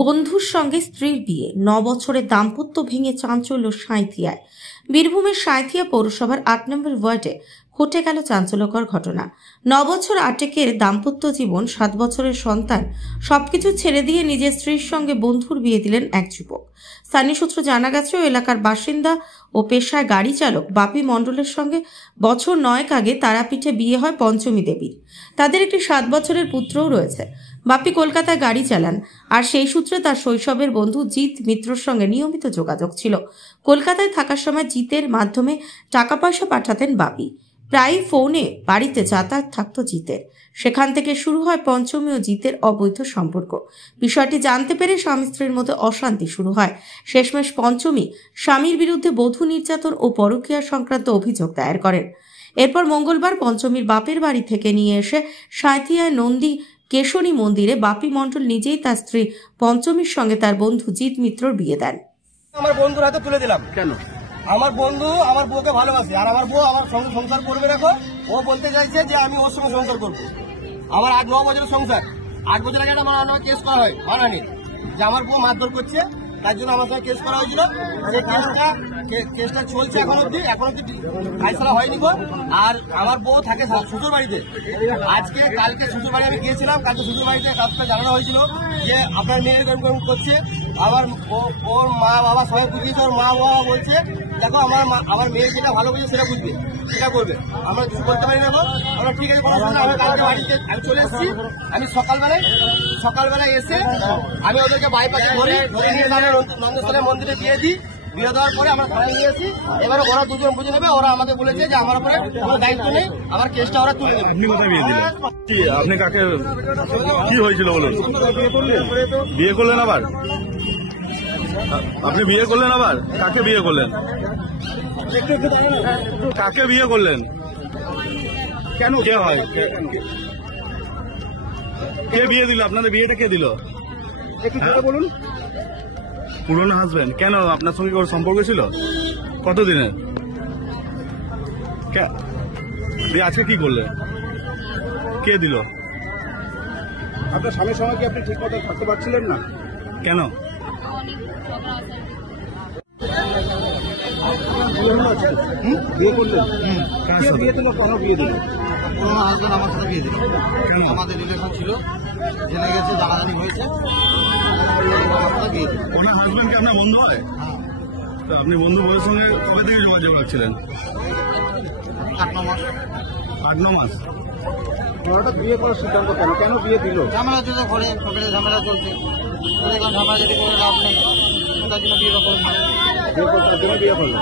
বন্ধুর সঙ্গে স্ত্রীর বিয়ে, 9 বছরের দাম্পত্য ভেঙে চাঞ্চল্য সাঁইথিয়ায়। বীরভূমের সাঁইথিয়া পৌরসভার 8 নম্বর ওয়ার্ডে ঘটে গেল চাঞ্চল্যকর ঘটনা। 9 বছর আটেকের দাম্পত্য জীবন, 7 বছরের সন্তান, সবকিছু ছেড়ে দিয়ে নিজের স্ত্রীর সঙ্গে বন্ধুর বিয়ে দিলেন এক যুবক। স্থানীয় সূত্র জানা গেছে, ওই এলাকার বাসিন্দা ও পেশায় গাড়ি চালক বাপি মণ্ডলের সঙ্গে বছর 9 আগে তারাপীঠে বিয়ে হয় পঞ্চমী দেবীর। তাদের একটি 7 বছরের পুত্রও রয়েছে। বাপি কলকাতায় গাড়ি চালান, আর সেই সূত্রে তার শৈশবের বন্ধু জিৎ মিত্রর সঙ্গে নিয়মিত যোগাযোগ ছিল। কলকাতায় থাকার সময় জিতের মাধ্যমে টাকা পয়সা পাঠাতেন বাপি। প্রায় ফোনে বাড়িতে যাতায়াত থাকতো জিতের। সেখান থেকে শুরু হয় পঞ্চমী ও জিতের অবৈধ সম্পর্ক। বিষয়টি জানতে পেরে স্বামী স্ত্রীর মধ্যে অশান্তি শুরু হয়। শেষমেশ পঞ্চমী স্বামীর বিরুদ্ধে বধূ নির্যাতন ও পরকীয়া সংক্রান্ত অভিযোগ দায়ের করেন। এরপর মঙ্গলবার পঞ্চমীর বাপের বাড়ি থেকে নিয়ে এসে সাঁইথিয়ায় নন্দী কেশরী মন্দিরে বাপি মণ্ডল নিজেই তার স্ত্রী পঞ্চমীর সঙ্গে তার বন্ধু জিৎ মিত্রর বিয়ে দেন। আমার বন্ধুর হাতে তুলে দিলাম। কেন? আমার বন্ধু আমার বউকে ভালোবাসে, আর আমার বউ আমার সঙ্গে সংসার করবে। দেখো, ও বলতে চাইছে যে আমি ওর সঙ্গে সংসার করবো। আমার 8-9 বছরের সংসার, 8 বছর আগে আমার কেস করা হয় মানানি, যে আমার বউ মারধর করছে, তার জন্য আমার সঙ্গে কেস করা হয়েছিল। কেসটা চলছে এখন অব্দি ফাইসলা হয়নি গো। আর আমার বউ থাকে শ্বশুর বাড়িতে। কালকে শ্বশুর বাড়ি আমি গিয়েছিলাম। কালকে শ্বশুর বাড়িতে কাজটা জানানো হয়েছিল যে আপনার মেয়ের এরকম করছে। আবার ওর মা বাবা সবাই বুঝিয়েছে। ওর মা বাবা বলছে, দেখো আমার মেয়ে যেটা ভালো বুঝে সেটা বুঝবে, সেটা করবে, আমরা কিছু বলতে পারি না। আমরা ঠিক আছে, কোনো সময় আমি কালকে বাড়িতে আমি চলে এসেছি। আমি সকালবেলায় এসে আমি ওদেরকে বাইপাসে ধরে নিয়ে নন্দস্থলের মন্দিরে দিয়ে দিই। বিয়ে দেওয়ার পরে আমরা থানায় নিয়ে আসি। এবারে ওরা দুজন বুঝে নেবে। ওরা আমাদের বলেছে যে আমার উপরে কোনো দায়িত্ব নেই, আমার কেসটা ওরা তুলে দেবে। আপনি কোথায় বিয়ে দিলেন? আপনি কাকে, কি হয়েছিল বলুন? বিয়ে করলেন আবার? আপনি বিয়ে করলেন আবার? কাকে বিয়ে করলেন? কাকে বিয়ে করলেন? কেন? কে হয়? কে বিয়ে দিল? আপনাদের বিয়েটা কে দিল? বলুন। পুরনো হাজবেন্ড? কেন, আপনার সঙ্গে ওর সম্পর্ক ছিল কতদিনের? আজকে কি করলেন? কে দিল? আপনার স্বামীর সঙ্গে কি আপনি ঠিক মতো থাকতে পারছিলেন না? কেন? বিয়ে করলেন? বিয়ে দিল? কেন বিয়ে দিল? পুরোনো হাজবেন্ড আমার সাথে বিয়ে দিল। আমাদের রিলেশন ছিল, জেনে গেছে, জানাজানি হয়েছে। ওনার হাজবেন্ডকে আপনার বন্ধু হয়? তো আপনি বন্ধু বউয়ের সঙ্গে কবে থেকে যোগাযোগ রাখছিলেন? 8-9 মাস। 8-9 মাস। হঠাৎ বিয়ে করার সিদ্ধান্ত কেন বিয়ে দিল? ঝামেলা চলছে, ঘরে ঝামেলা চলছে। ঝামেলা যদি করে লাভ নেই, তার জন্য বিয়ে করলাম। বিয়ে করলে